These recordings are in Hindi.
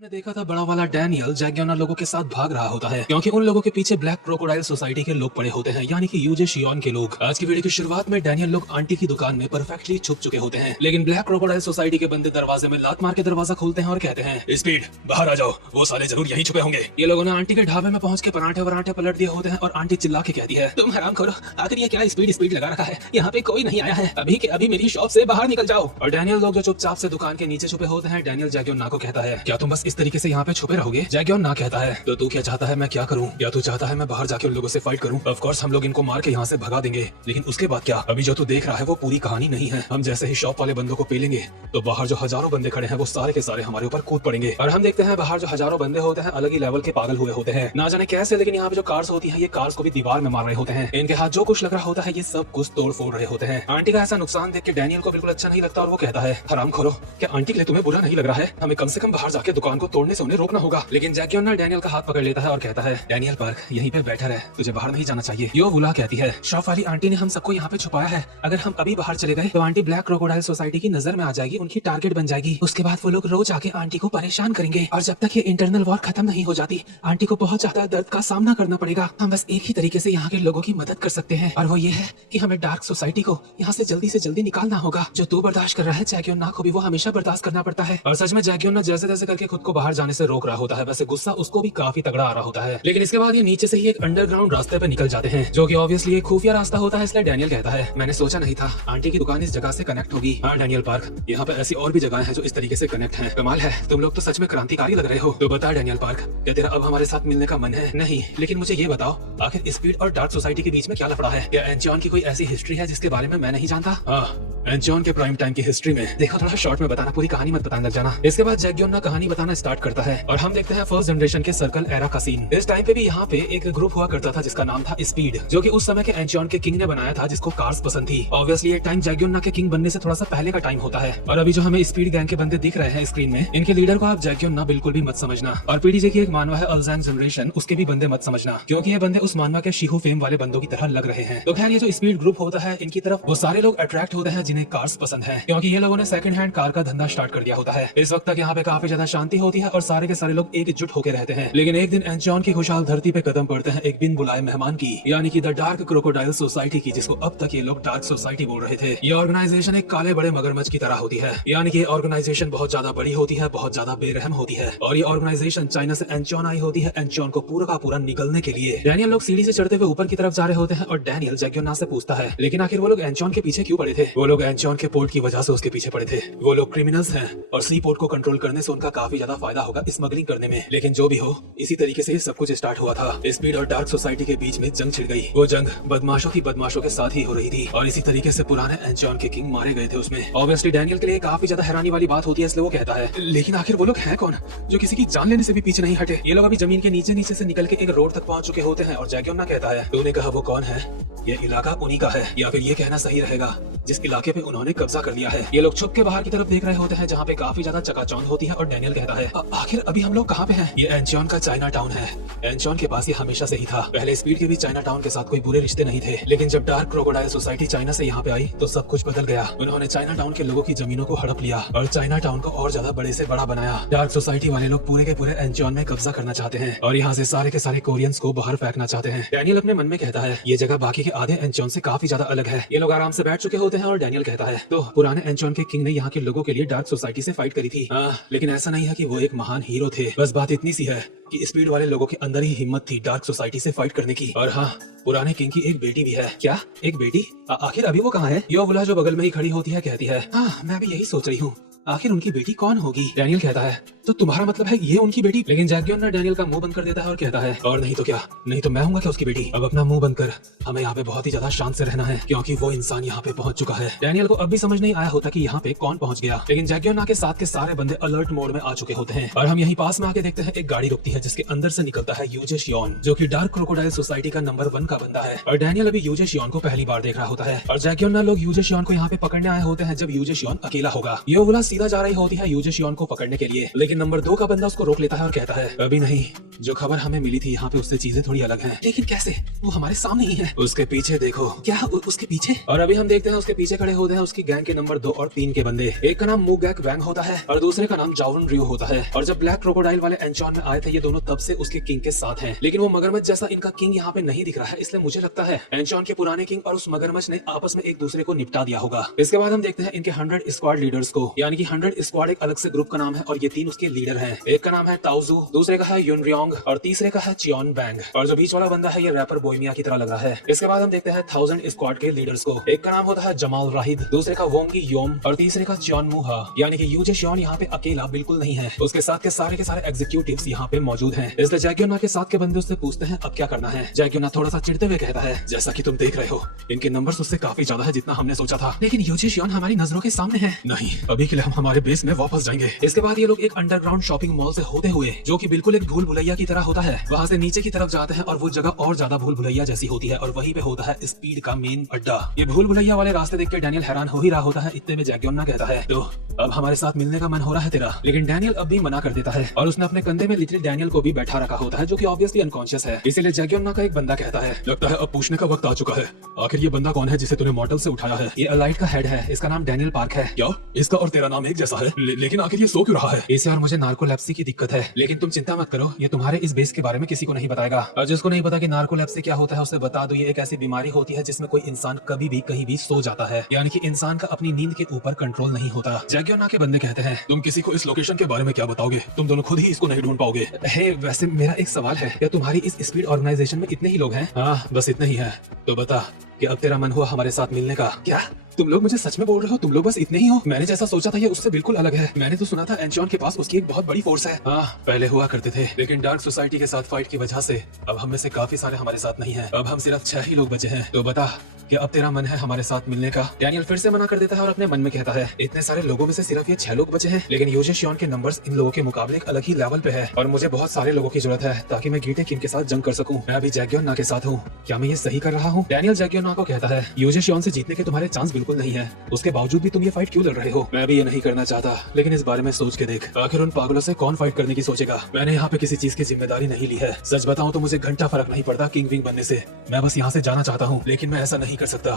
ने देखा था बड़ा वाला डैनियल जैगियोना लोगों के साथ भाग रहा होता है क्योंकि उन लोगों के पीछे ब्लैक क्रोकोडाइल सोसाइटी के लोग पड़े होते हैं, यानी कि यूजे शियोन के लोग। आज की वीडियो की शुरुआत में डैनियल लोग आंटी की दुकान में परफेक्टली छुप चुके होते हैं, लेकिन ब्लैक क्रोकोडाइल सोसाइटी के बंदे दरवाजे में लात मार के दरवाजा खोलते हैं और कहते हैं, स्पीड बाहर आ जाओ, वो साले जरूर यहीं छुपे होंगे। ये लोगों ने आंटी के ढाबे में पहुंच के पराठे वराठे पलट दिए होते हैं और आंटी चिल्ला के कहती है, तुम हराम करो, आखिर ये क्या स्पीड स्पीड लगा रखा है, यहाँ पे कोई नहीं आया है, अभी के अभी मेरी शॉप से बाहर निकल जाओ। और डैनियल लोग जो चुपचाप से दुकान के नीचे छुपे होते हैं, डैनियल जैगियोना को कहता है, क्या तुम बस इस तरीके से यहाँ पे छुपे रहोगे? जैगियोना कहता है, तो तू क्या चाहता है मैं क्या करूँ? क्या तू चाहता है मैं बाहर जाके उन लोगों से फाइट करूँ? ऑफ कोर्स हम लोग इनको मार के यहाँ से भगा देंगे, लेकिन उसके बाद क्या? अभी जो तू देख रहा है वो पूरी कहानी नहीं है। हम जैसे ही शॉप वाले बंदों को पेलेंगे तो बाहर जो हजारों बंदे खड़े हैं वो सारे के सारे हमारे ऊपर कूद पड़ेंगे। और हम देखते हैं बाहर जो हजारों बंदे होते हैं अलग ही लेवल के पागल हुए होते हैं, ना जाने कैसे, लेकिन यहाँ पे जो कार्स होती है ये कार्स को भी दीवार में मार रहे होते हैं। इनके हाथ जो कुछ लग रहा होता है ये सब कुछ तोड़ फोड़ रहे होते हैं। आंटी का ऐसा नुकसान देख के डैनियल को बिल्कुल अच्छा नहीं लगता और वो कहता है, हराम खोरो, क्या आंटी के लिए तुम्हें बुरा नहीं लग रहा है? हमें कम से कम बाहर जाके दुकान को तोड़ने से उन्हें रोकना होगा। लेकिन जैगियोना डैनियल का हाथ पकड़ लेता है और कहता है, डैनियल पार्क यहीं पे बैठा रहे, तुझे बाहर नहीं जाना चाहिए। यो बुला कहती है, शॉप वाली आंटी ने हम सबको यहाँ पे छुपाया है, अगर हम अभी बाहर चले गए तो आंटी ब्लैक क्रोकोडाइल सोसाइटी की नजर में आ जाएगी, उनकी टारगेट बन जाएगी। उसके बाद वो लोग रोज आके आंटी को परेशान करेंगे और जब तक ये इंटरनल वॉर खत्म नहीं हो जाती आंटी को बहुत ज्यादा दर्द का सामना करना पड़ेगा। हम बस एक ही तरीके से यहाँ के लोगों की मदद कर सकते हैं और वो ये है कि हमें डार्क सोसाइटी को यहाँ से जल्दी निकालना होगा। जो तू बर्दाश्त कर रहा है जैगियोना को भी वो हमेशा बर्दाश्त करना पड़ता है। और सच में जैगियोना जैसे जैसे करके खुद को बाहर जाने से रोक रहा होता है, वैसे गुस्सा उसको भी काफी तगड़ा आ रहा होता है। लेकिन इसके बाद ये नीचे से ही एक अंडरग्राउंड रास्ते पे निकल जाते हैं, जो कि ऑब्वियसली एक खुफिया रास्ता होता है। इसलिए डैनियल कहता है, मैंने सोचा नहीं था आंटी की दुकान इस जगह से कनेक्ट होगी। हाँ डैनियल पार्क, यहाँ पे ऐसी और भी जगह है जो इस तरीके से कनेक्ट है। कमाल है, तुम लोग तो सच में क्रांतिकारी लग रहे हो। तो बता डैनियल पार्क, क्या तेरा अब हमारे साथ मिलने का मन है? नहीं, लेकिन मुझे ये बताओ आखिर स्पीड और डार्क सोसाइटी के बीच में क्या लफड़ा है? क्या एंचियन की कोई ऐसी हिस्ट्री है जिसके बारे में मैं नहीं जानता? हाँ, एंचियन के प्राइम टाइम की हिस्ट्री में देखो, थोड़ा शॉर्ट में बताना, पूरी कहानी मत बताने लग जाना। इसके बाद जैगियोना कहानी बताना स्टार्ट करता है और हम देखते हैं फर्स्ट जनरेशन के सर्कल एरा का सीन। इस टाइम पे भी यहाँ पे एक ग्रुप हुआ करता था जिसका नाम था स्पीड, जो कि उस समय के एंचियन के किंग ने बनाया था, जिसको कार्स पसंद थी। ऑब्वियसली ये टाइम जैगियोना के किंग बनने से थोड़ा सा पहले का टाइम होता है। और अभी जो हमें स्पीड गैंग के बंदे दिख रहे हैं स्क्रीन में, इनके लीडर को आप जैगियोना बिल्कुल भी मत समझना। और पीडीजे की एक मानवा है अल्जान जनरेशन, उसके भी बंदे मत समझना, क्योंकि ये बंदे उस मानवा के शिहू फेम वाले बंदों की तरह लग रहे हैं। तो खैर, ये जो स्पीड ग्रुप होता है इनकी तरफ वो सारे लोग अट्रैक्ट होते हैं जिन्हें कार्स पसंद है, क्योंकि ये लोगों ने सेकंड हैंड कार का धंधा स्टार्ट कर दिया होता है। इस वक्त तक यहाँ पे काफी ज्यादा शांति होती है और सारे के सारे लोग एकजुट होकर रहते हैं। लेकिन एक दिन एंचियन की खुशहाल धरती पे कदम पड़ते हैं एक बिन बुलाए मेहमान की, यानी कि द डार्क क्रोकोडाइल सोसाइटी की, जिसको अब तक ये लोग डार्क सोसाइटी बोल रहे थे। ये ऑर्गेनाइजेशन एक काले बड़े मगरमच्छ की तरह होती है, यानी कि ये ऑर्गेनाइजेशन बहुत ज्यादा बड़ी होती है, बहुत ज्यादा बेरहम होती है। और ये ऑर्गेनाइजेशन चाइना से एंचियन आई होती है, एंचियन को पूरा का पूरा निकलने के लिए। डैनियल लोग सीढ़ी से चढ़ते हुए ऊपर की तरफ जा रहे होते हैं और डैनियल जैगियोना से पूछता है, लेकिन आखिर वो लोग एंचियन के पीछे क्यों पड़े थे? वो लोग एंचियन के पोर्ट की वजह से उसके पीछे पड़े थे। वो लोग क्रिमिनल्स हैं और सी पोर्ट को कंट्रोल करने से उनका काफी ज्यादा फायदा होगा स्मगलिंग करने में। लेकिन जो भी हो, इसी तरीके से सब कुछ स्टार्ट हुआ था। स्पीड और डार्क सोसाइटी के बीच में जंग छिड़ गई। वो जंग बदमाशों की बदमाशों के साथ ही हो रही थी और इसी तरीके से पुराने एंचियन के किंग मारे गए थे उसमें। ऑब्वियसली डैनियल के लिए काफी ज्यादा हैरानी वाली बात होती है, इसलिए वो कहता है, लेकिन आखिर वो लोग हैं कौन जो किसी की जान लेने से भी पीछे नहीं हटे? ये लोग अभी जमीन के नीचे नीचे से निकल के एक रोड तक पहुंच चुके होते हैं और जैगियोना कहता है, तूने कहा वो कौन है? ये इलाका उन्हीं का है, या फिर ये कहना सही रहेगा जिस इलाके पे उन्होंने कब्जा कर लिया है। ये लोग छुप के बाहर की तरफ देख रहे होते हैं जहाँ पे काफी ज्यादा चकाचौंध होती है और डैनियल कहता है, आखिर अभी हम लोग कहाँ पे हैं? ये एंचियन का चाइना टाउन है। एंचियन के पास ये हमेशा से ही था। पहले स्पीड के भी चाइना टाउन के साथ कोई बुरे रिश्ते नहीं थे, लेकिन जब डार्क क्रोकोडाइल सोसाइटी चाइना से यहाँ पे आई तो सब कुछ बदल गया। उन्होंने चाइना टाउन के लोगों की जमीनों को हड़प लिया और चाइना टाउन को और ज्यादा बड़े से बड़ा बनाया। डार्क सोसाइटी वाले लोग पूरे के पूरे एंचियन में कब्जा करना चाहते हैं और यहाँ से सारे के सारे कोरियंस को बाहर फेंकना चाहते हैं। डैनियल अपने मन में कहता है, ये जगह बाकी के आधे एंचियन से काफी ज्यादा अलग है। ये लोग आराम से बैठ चुके होते हैं और डैनियल कहता है, तो पुराने एंचियन के किंग ने यहाँ के लोगों के लिए डार्क सोसाइटी से फाइट करी थी। लेकिन ऐसा नहीं है कि वो एक महान हीरो थे। बस बात इतनी सी है कि स्पीड वाले लोगों के अंदर ही हिम्मत थी डार्क सोसाइटी से फाइट करने की। और हाँ, पुराने किंग की एक बेटी भी है। क्या एक बेटी? आखिर अभी वो कहाँ है? योवुला जो बगल में ही खड़ी होती है कहती है, हाँ मैं भी यही सोच रही हूँ, आखिर उनकी बेटी कौन होगी? डैनियल कहता है, तो तुम्हारा मतलब है ये उनकी बेटी? लेकिन जैगियोना डैनियल का मुंह बंद कर देता है और कहता है, और नहीं तो क्या, नहीं तो मैं हूँ क्या उसकी बेटी? अब अपना मुंह बंद कर, हमें यहाँ पे बहुत ही ज्यादा शांत से रहना है क्योंकि वो इंसान यहाँ पे पहुंच चुका है। डैनियल को अब भी समझ नहीं आया होता कि यहाँ पे कौन पहुंच गया, लेकिन जैगियोना के साथ के सारे बंदे अलर्ट मोड में आ चुके होते हैं और हम यहीं पास में आके देखते हैं एक गाड़ी रुकती है जिसके अंदर से निकलता है यूजे शियोन, जो की डार्क क्रोकोडाइल सोसाइटी का नंबर 1 का बंदा है। और डैनियल अभी यूजे शियोन को पहली बार देख रहा होता है और जैगियोना लोग यूजे शियोन को यहाँ पे पकड़ने आए होते हैं जब यूजे शियोन अकेला होगा। योवुला सीधा जा रही होती है यूजे शियोन को पकड़ने के लिए, लेकिन लेकिन नंबर 2 का बंदा उसको रोक लेता है और कहता है अभी नहीं, जो खबर हमें मिली थी यहाँ पे उससे चीजें थोड़ी अलग हैं। लेकिन कैसे? वो हमारे सामने ही है। उसके पीछे देखो। क्या उसके पीछे? और अभी हम देखते हैं उसके पीछे खड़े होते हैं उसकी गैंग के नंबर 2 और 3 के बंदे। एक का नाम मुगैक वैंग होता है और दूसरे का नाम जाओरन रियो होता है। और जब ब्लैक क्रोकोडाइल वाले एंचॉन में आए थे ये दोनों तब से उसके किंग के साथ हैं। लेकिन वो मगरमच्छ जैसा इनका किंग यहाँ पे नहीं दिख रहा है, इसलिए मुझे लगता है एंचॉन के पुराने किंग और उस मगरमच्छ ने आपस में एक दूसरे को निपटा दिया होगा। इसके बाद हम देखते हैं इनके 100 स्क्वाड लीडर्स को, यानी कि 100 स्क्वाड एक अलग से ग्रुप का नाम है और ये 3 उसके लीडर हैं। एक का नाम है ताओजू, दूसरे का है युनरियोंग और तीसरे का है चियोन बैंग। और जो बीच वाला बंदा है ये रैपर बोहेमिया की तरह लग रहा है। इसके बाद हम देखते हैं 1000 स्क्वाड के लीडर्स को। एक का नाम होता है जमाल राहिद, दूसरे का वोंगी योम और तीसरे का चियोन मुहा, यानी कि यूजे शियोन यहाँ पे अकेला बिल्कुल नहीं है, उसके साथ के सारे एग्जीक्यूटिव्स यहाँ पे मौजूद हैं। इसलिए जैक्योना के साथ के बंदे उससे पूछते हैं अब क्या करना है। जैक्योना थोड़ा सा चिढ़ते हुए कहता है जैसा कि तुम देख रहे हो इनके नंबर्स उससे काफी ज्यादा है जितना हमने सोचा था, लेकिन यूजे शियोन हमारी नजरों के सामने है। नहीं, अभी के लिए हम हमारे बेस में वापस जाएंगे। इसके बाद ये लोग एक अंडरग्राउंड शॉपिंग मॉल से होते हुए, जो कि बिल्कुल एक भूल भुलैया की तरह होता है, वहाँ से नीचे की तरफ जाते हैं और वो जगह और ज्यादा भूल भुलैया जैसी होती है और वहीं पे होता है स्पीड का मेन अड्डा। ये भूल भुलैया वाले रास्ते देख के डैनियल हैरान हो ही रहा होता है। इतने में जैक्योना कहता है तो अब हमारे साथ मिलने का मन हो रहा है तेरा, लेकिन डैनियल अब भी मना कर देता है और उसने अपने कंधे में लिटिल डैनियल को भी बैठा रखा होता है जो कि ऑब्वियसली अनकॉन्शियस है। इसीलिए जैक्योना का एक बंदा कहता है लगता है अब पूछने का वक्त आ चुका है, आखिर ये बंदा कौन है जिसे तूने मॉडल से उठाया है? ये अलाइट का हेड है, इसका नाम डैनियल पार्क है। क्या इसका और तेरा नाम एक जैसा है? लेकिन आखिर ये सो क्यों रहा है? इसे और मुझे नार्कोलेप्सी की दिक्कत है, लेकिन तुम चिंता मत करो, ये तुम्हारे इस बेस के बारे में किसी को नहीं बताएगा। और जिसको नहीं पता कि नार्कोलेप्सी क्या होता है उसे बता दो, ये एक ऐसी बीमारी होती है जिसमें कोई इंसान कभी भी कहीं भी सो जाता है, यानी कि इंसान का अपनी नींद के ऊपर कंट्रोल नहीं होता। जैक्योना के बंदे कहते हैं तुम किसी को इस लोकेशन के बारे में क्या बताओगे? तुम दोनों खुद ही इसको नहीं ढूंढ पाओगे। हे, वैसे मेरा एक सवाल है, क्या तुम्हारी इस स्पीड ऑर्गेनाइजेशन में इतने ही लोग हैं? हाँ, बस इतने ही है। तो बता कि अब तेरा मन हुआ हमारे साथ मिलने का? क्या तुम लोग मुझे सच में बोल रहे हो? तुम लोग बस इतने ही हो? मैंने जैसा सोचा था ये उससे बिल्कुल अलग है। मैंने तो सुना था एंचॉन के पास उसकी एक बहुत बड़ी फोर्स है। हाँ, पहले हुआ करते थे, लेकिन डार्क सोसाइटी के साथ फाइट की वजह से अब हम में से काफी सारे हमारे साथ नहीं हैं। अब हम सिर्फ 6 ही लोग बचे हैं। तो बता कि अब तेरा मन है हमारे साथ मिलने का? डैनियल फिर से मना कर देता है और अपने मन में कहता है इतने सारे लोगों में से सिर्फ ये 6 लोग बचे हैं, लेकिन यूजे शियोन के नंबर्स इन लोगों के मुकाबले एक अलग ही लेवल पे है और मुझे बहुत सारे लोगों की जरूरत है ताकि मैं गीटे किंग के साथ जंग कर सकूं। मैं अभी जैक्योना के साथ हूँ, क्या मैं ये सही कर रहा हूँ? डैनियल जैक्योना को कहता है यूजे शियोन से जीतने के तुम्हारे चांस बिल्कुल नहीं है, उसके बावजूद भी तुम ये फाइट क्यों लड़ रहे हो? मैं भी ये नहीं करना चाहता, लेकिन इस बारे में सोच के देख, आखिर उन पागलों से कौन फाइट करने की सोचेगा? मैंने यहाँ पे किसी चीज की जिम्मेदारी नहीं ली है। सच बताऊं तो मुझे घंटा फर्क नहीं पड़ता किंग विंग बनने से, मैं बस यहाँ से जाना चाहता हूँ, लेकिन मैं ऐसा नहीं कर सकता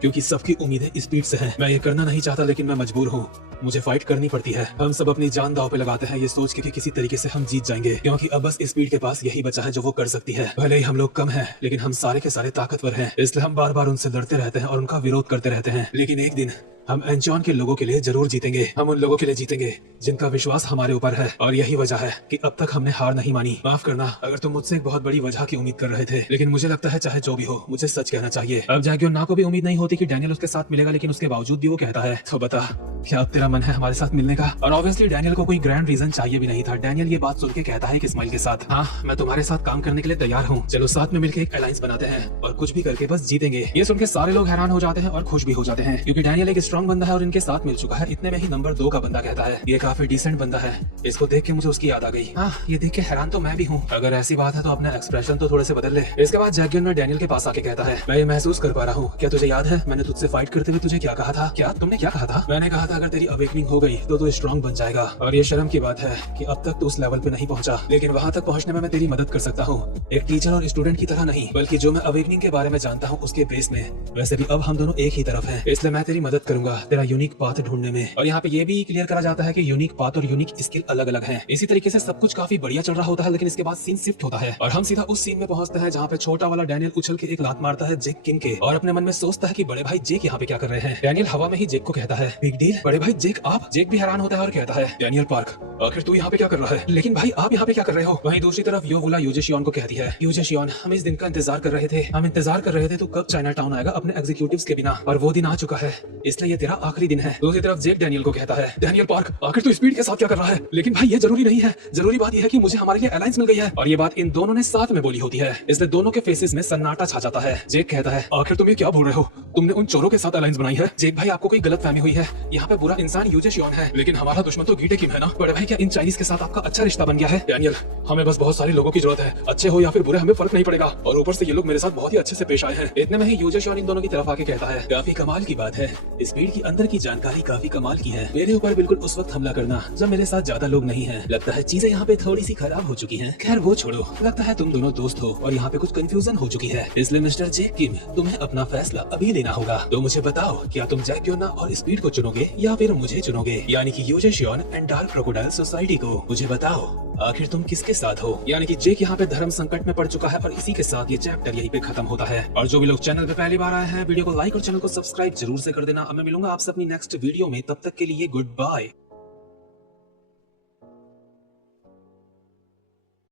क्योंकि सबकी उम्मीदें स्पीड से हैं। मैं ये करना नहीं चाहता लेकिन मैं मजबूर हूँ, मुझे फाइट करनी पड़ती है। हम सब अपनी जान दांव पे लगाते हैं ये सोच के कि किसी तरीके से हम जीत जाएंगे, क्योंकि अब बस स्पीड के पास यही बचा है जो वो कर सकती है। भले ही हम लोग कम हैं, लेकिन हम सारे के सारे ताकतवर हैं, इसलिए हम बार बार उनसे लड़ते रहते हैं और उनका विरोध करते रहते हैं। लेकिन एक दिन हम एंचॉन के लोगों के लिए जरूर जीतेंगे। हम उन लोगों के लिए जीतेंगे जिनका विश्वास हमारे ऊपर है, और यही वजह है कि अब तक हमने हार नहीं मानी। माफ करना अगर तुम मुझसे एक बहुत बड़ी वजह की उम्मीद कर रहे थे, लेकिन मुझे लगता है चाहे जो भी हो मुझे सच कहना चाहिए। अब जैक्योना को भी उम्मीद नहीं होती कि डैनियल उसके साथ मिलेगा, लेकिन उसके बावजूद भी वो कहता है तो बता क्या अब तेरा मन है हमारे साथ मिलने का? और ऑब्वियसली डैनियल को कोई ग्रैंड रीजन चाहिए भी नहीं था। डैनियल ये बात सुन के कहता है एक स्माइल के साथ, हाँ मैं तुम्हारे साथ काम करने के लिए तैयार हूँ, चलो साथ में मिलकर एक अलायंस बनाते हैं और कुछ भी करके बस जीतेंगे। ये सुन के सारे लोग हैरान हो जाते हैं और खुश भी हो जाते हैं क्योंकि डैनियल एक स्ट्रॉन्ग बंदा है और इनके साथ मिल चुका है। इतने में ही नंबर 2 का बंदा कहता है ये काफी डिसेंट बंदा है, इसको देख के मुझे उसकी याद आ गई। हाँ, ये देख के हैरान तो मैं भी हूँ। अगर ऐसी बात है तो अपना एक्सप्रेशन तो थोड़े से बदल ले। इसके बाद जैक्योना डैनियल के पास आके कहता है मैं ये महसूस कर पा रहा हूँ, क्या तुझे याद है मैंने तुझसे फाइट करते हुए तुझे क्या कहा था? क्या तुमने क्या कहा था? मैंने कहा था अगर तेरी अवेकनिंग हो गई तो तू स्ट्रॉन्ग बन जाएगा, और ये शर्म की बात है कि अब तक तू उस लेवल पे नहीं पहुंचा, लेकिन वहाँ तक पहुंचने में मैं तेरी मदद कर सकता हूँ, एक टीचर और स्टूडेंट की तरह नहीं, बल्कि जो मैं अवेकनिंग के बारे में जानता हूँ उसके बेस में। वैसे भी अब हम दोनों एक ही तरफ हैं, इसलिए मैं तेरी मदद करूंगा तेरा यूनिक पाथ ढूंढने में। और यहाँ पे ये भी क्लियर करा जाता है कि यूनिक पाथ और यूनिक स्किल अलग अलग हैं। इसी तरीके से सब कुछ काफी बढ़िया चल रहा होता है, लेकिन इसके बाद सीन शिफ्ट होता है और हम सीधा उस सीन में पहुंचते हैं जहाँ पे छोटा वाला डैनियल उछल के एक लात मारता है जेक किंग के, और अपने मन में सोचता है कि बड़े भाई जेक यहाँ पे क्या कर रहे हैं। डैनियल हवा में ही जेक को कहता है बिग डील, बड़े भाई जेक आप? जेक भी हैरान होता है और कहता है डैनियल पार्क आखिर तू यहाँ पे क्या कर रहा है? लेकिन भाई आप यहाँ पे क्या कर रहे हो? वहीं दूसरी तरफ योवुला यूजे शियोन को कहती है यूजे शियोन हम इस दिन का इंतजार कर रहे थे, हम इंतजार कर रहे थे तू कब चाइना टाउन आएगा अपने एग्जीक्यूटिव्स के बिना, और वो दिन आ चुका है, इसलिए ये तेरा आखिरी दिन है। दूसरी तरफ जेक डैनियल को कहता है डैनियल पार्क आखिर तू स्पीड के साथ क्या कर रहा है? लेकिन भाई ये जरूरी नहीं है, जरूरी बात यह है कि मुझे हमारे लिए अलायंस मिल गई है, और ये बात इन दोनों ने साथ में बोली होती है, इसलिए दोनों के फेसेस में सन्नाटा छा जाता है। जेक कहता है आखिर तुम ये क्या बोल रहे हो? तुमने उन चोरों के साथ अलायंस बनाई है। जेक भाई, आपको कोई गलतफहमी हुई है। यहाँ पे बुरा इंसान यूजे शियोन है, लेकिन हमारा दुश्मन तो गीटे किम है ना। बड़े भाई, क्या इन चाइनीज के साथ आपका अच्छा रिश्ता बन गया है? डैनियल, हमें बस बहुत सारे लोगों की जरूरत है, अच्छे हो या फिर बुरे हमें फर्क नहीं पड़ेगा। और ऊपर से ये लोग मेरे साथ बहुत ही अच्छे से पेश आए हैं। इतने में ही यूजे शियोन इन दोनों की तरफ आके कहता है, काफी कमाल की बात है, इस भीड़ की अंदर की जानकारी काफी कमाल की है। मेरे ऊपर बिल्कुल उस वक्त हमला करना जब मेरे साथ ज्यादा लोग नहीं है। लगता है चीजें यहाँ पे थोड़ी सी खराब हो चुकी हैं। खैर वो छोड़ो, लगता है तुम दोनों दोस्त हो और यहाँ पे कुछ कंफ्यूजन हो चुकी है। इसलिए मिस्टर जेक किम, तुम्हें अपना फैसला अभी लेना होगा। तो मुझे बताओ, क्या तुम जैक योना और स्पीड को चुनोगे या फिर मुझे चुनोगे, यानी कि यूजे शियोन एंड डार्क क्रोकोडाइल सोसाइटी को। मुझे बताओ, आखिर तुम किसके साथ हो? यानी कि जेक यहाँ पे धर्म संकट में पड़ चुका है और इसी के साथ ये चैप्टर यहीं पे खत्म होता है। और जो भी लोग चैनल पे पहली बार आए हैं, वीडियो को लाइक और चैनल को सब्सक्राइब जरूर से कर देना। अब मैं मिलूंगा आपसे अपनी नेक्स्ट वीडियो में, तब तक के लिए गुड बाय।